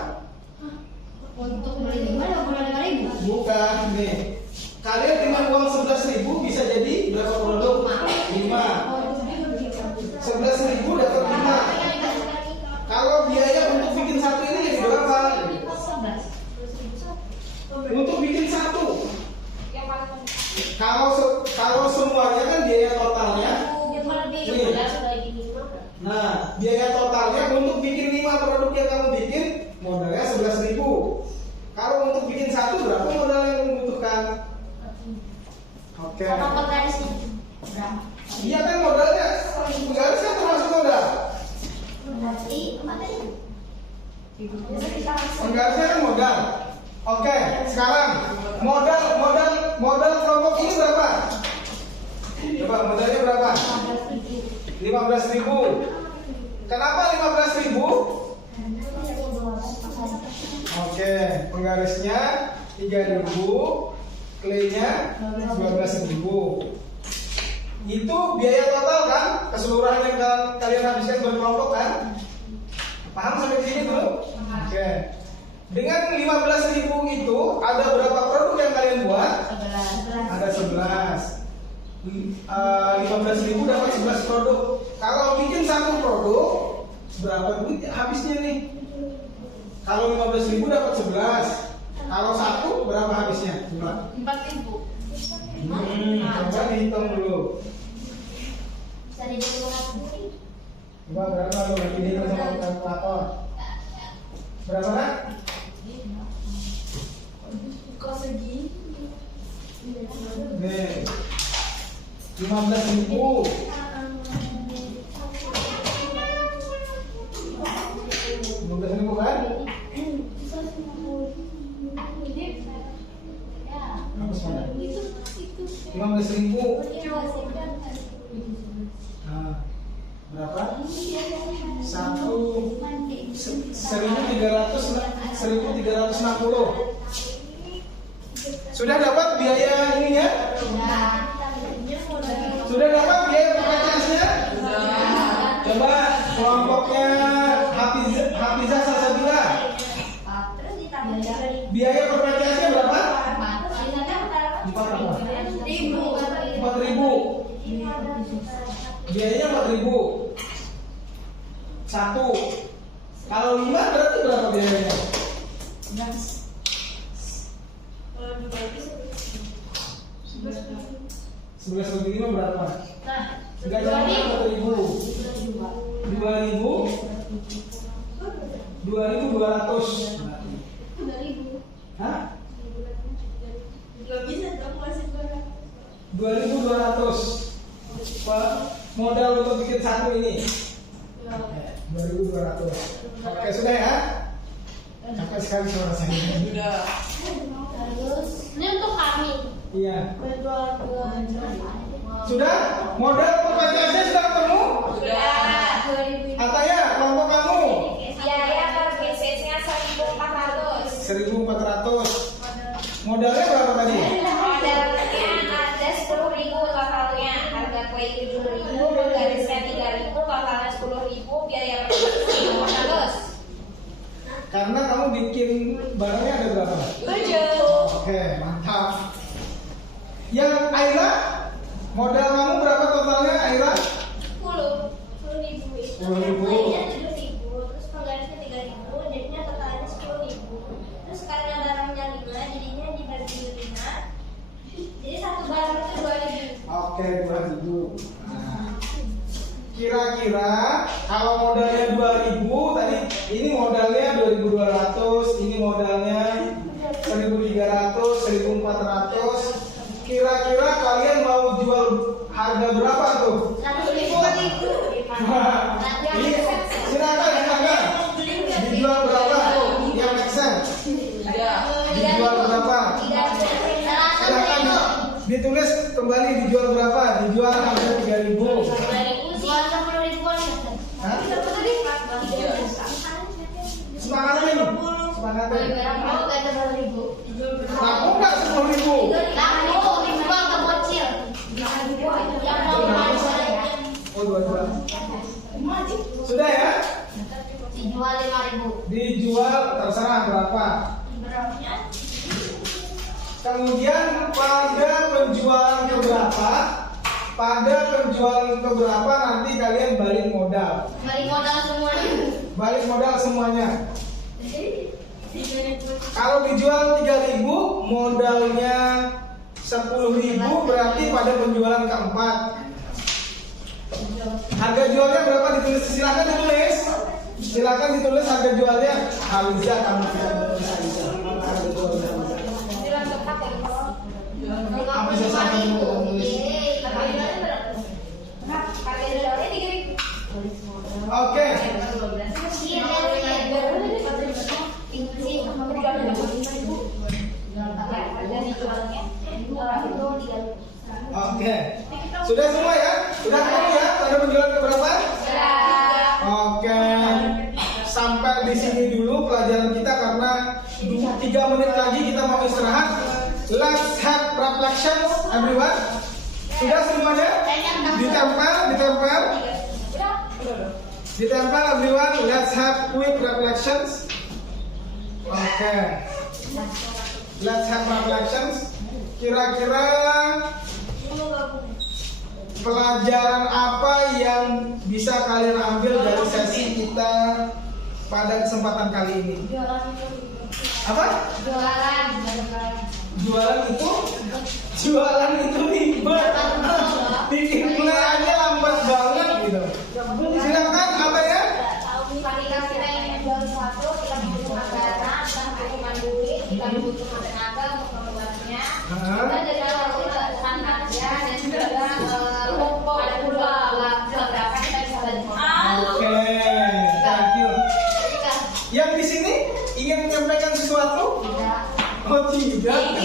Untuk beli 5 ada bulan 5.000. Bukan, nih. Kalian dengan uang 11.000 bisa jadi berapa produk? 5. 11.000 dapat 5. Kalau biaya untuk bikin satu ini jadi berapa? Untuk bikin satu. Yang paling Kalau semuanya kan biaya totalnya. Nah, biaya totalnya untuk bikin 5 produk yang kamu bikin modalnya 11.000. Kalau untuk bikin satu berapa modal yang kamu butuhkan? Oke. Sama penggarisnya berapa? Iya kan modalnya. Penggarisnya termasuk modal. Berarti Penggarisnya kan modal. Oke, sekarang modal kelompok ini berapa? Coba modalnya berapa? 15.000. Kenapa 15.000? Oke, penggarisnya 3.000, claynya 12.000. Itu biaya total kan? Keseluruhan yang kalian habiskan berkelompok kan? Paham sampai di sini dulu? Oke. Dengan 15.000 itu ada berapa produk yang kalian buat? Ada 11. 15.000 dapat 11 produk. Kalau bikin satu produk berapa duit habisnya nih? Kalau 15.000 dapat 11. Kalau satu berapa habisnya? 4.000. Coba dihitung dulu. bisa dihitung. Coba berapa lu lagi dihitung sama kalkulator? Berapa nak? Kok segini? Nih, 15.000. 15.000 kan? Hapus mana? 15.000. Nah, berapa? 1.360. Sudah dapat biaya ininya? Sudah dapat biaya pengecasnya? Coba kelompoknya Hafizah Salsabila. Biaya pengecasnya berapa? 4.000. Biayanya 4.000. Satu. Kalau 5 berarti berapa biayanya? 11 lebih 5 berapa? Enggak nyampe 4.000. 2.200. Hah? Gak bisa dong masih berat. 2.200. Modal untuk bikin satu ini. 2.200. Oke, sudah ya? Capek sekali suara saya. Sudah. Terus ini untuk kami. Iya. Berjual Sudah? Modal pengecasnya sudah ketemu? Sudah. Ataya, kelompok kamu? Biaya per piecesnya 1.400. 1.400. Modalnya berapa tadi? Modalnya ada 10.000 totalnya. Harga kue 7.000, penggarisnya 3.000, totalnya 10.000, biaya per piecesnya 1.400. Karena kamu bikin barangnya ada berapa? 7. Oke, mantap. Yang Aira, modal kamu berapa totalnya Aira? 10.000. 10.000. 7.000. Terus penggarisnya 3.000. Jadinya totalnya 10.000. Terus karena barangnya 5, jadinya dibagi 5. Jadi satu barang itu 2.000. Oke, 2.000. Nah, kira-kira kalau modalnya 2.000 tadi, ini modalnya 2.200, ini modalnya 1.300, 1.400. Kira-kira kalian mau jual harga berapa tuh? 100.000. Ini silakan. Dijual berapa? Yang make sense. Dijual berapa? Silakan ditulis kembali dijual berapa? Dijual harga 3.000. 2.000 sih. Teh? Mau gak 10.000? Laku nggak 10.000? Laku, dijual ke bocil. Yang mau Oh, 2 Sudah ya? dijual 5.000. Dijual terserah berapa. Kemudian pada penjualan keberapa nanti kalian balik modal. Balik modal semuanya. Balik modal semuanya. Kalau dijual 3.000, modalnya 10.000, berarti pada penjualan keempat. Harga jualnya berapa ditulis? Silakan ditulis. Silakan ditulis harga jualnya. Hamzah, kamu tidak menulis Hamzah. Mana harga jualnya Hamzah? Apa sih sampai mau menulis? Oke. Oke. Sudah semua ya? Sudah ketemu ya? Pada penjualan keberapa? Oke. Sampai di sini dulu pelajaran kita karena 3 menit lagi kita mau istirahat. Let's have reflections, everyone. Sudah semuanya? Ditempel everyone. Let's have quick reflections. Oke. Let's have reflections. Kira-kira pelajaran apa yang bisa kalian ambil dari sesi kita pada kesempatan kali ini? Apa? Jualan itu ribet. Bikin play aja lambat banget gitu. Silakan apa ya? Ketika kita ingin jual sesuatu, kita membutuhkan dana, kita membutuhkan duit, kita membutuhkan tenaga untuk membuatnya. Kita juga harus melakukan kerja dan juga ada beberapa kita bisa belajar. Oke, thank you. Yang di sini ingin menyampaikan sesuatu? Oh tidak.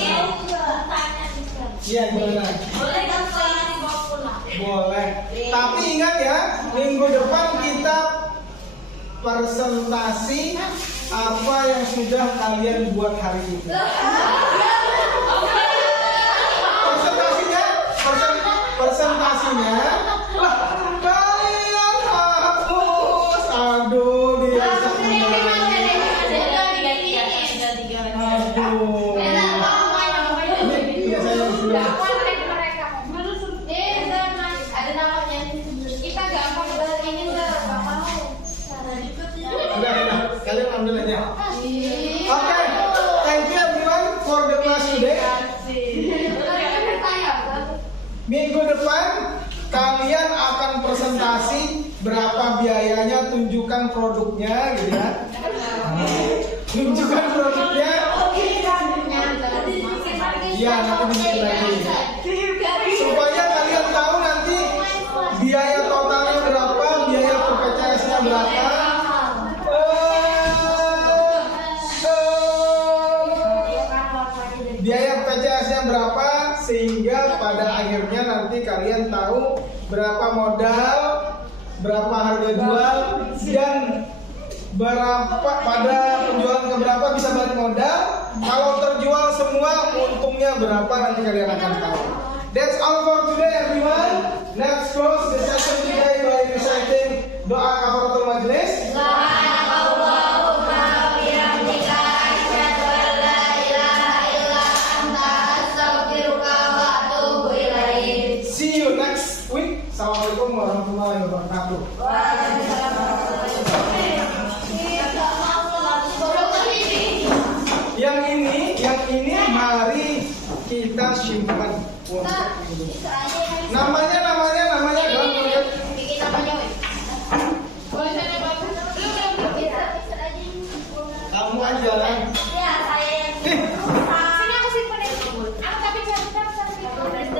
Iya gimana? Boleh kan sekolah dibawa pulang? Boleh. Tapi ingat ya, minggu depan kita presentasi apa yang sudah kalian buat hari ini. Presentasinya lah kalian hapus. Aduh dia kalian ambil aja. Oke, thank you everyone for the class today. Minggu depan kalian akan presentasi berapa biayanya, tunjukkan produknya gitu ya. Tunjukkan produknya. Iya, nanti bikin lagi. Supaya kalian tahu nanti biaya totalnya berapa, biaya per PCS-nya berapa. Biaya PCS-nya berapa, sehingga pada akhirnya nanti kalian tahu berapa modal, berapa harga jual, dan berapa pada penjualan keberapa bisa balik modal. Kalau terjual semua, untungnya berapa nanti kalian akan tahu. That's all for today everyone. Let's close the session today by reciting doa kafaratul majlis. See you next week. Assalamualaikum warahmatullahi wabarakatuh. Yang ini mari kita simpan. Namanya Bikin namanya, weh. kamu aja lah.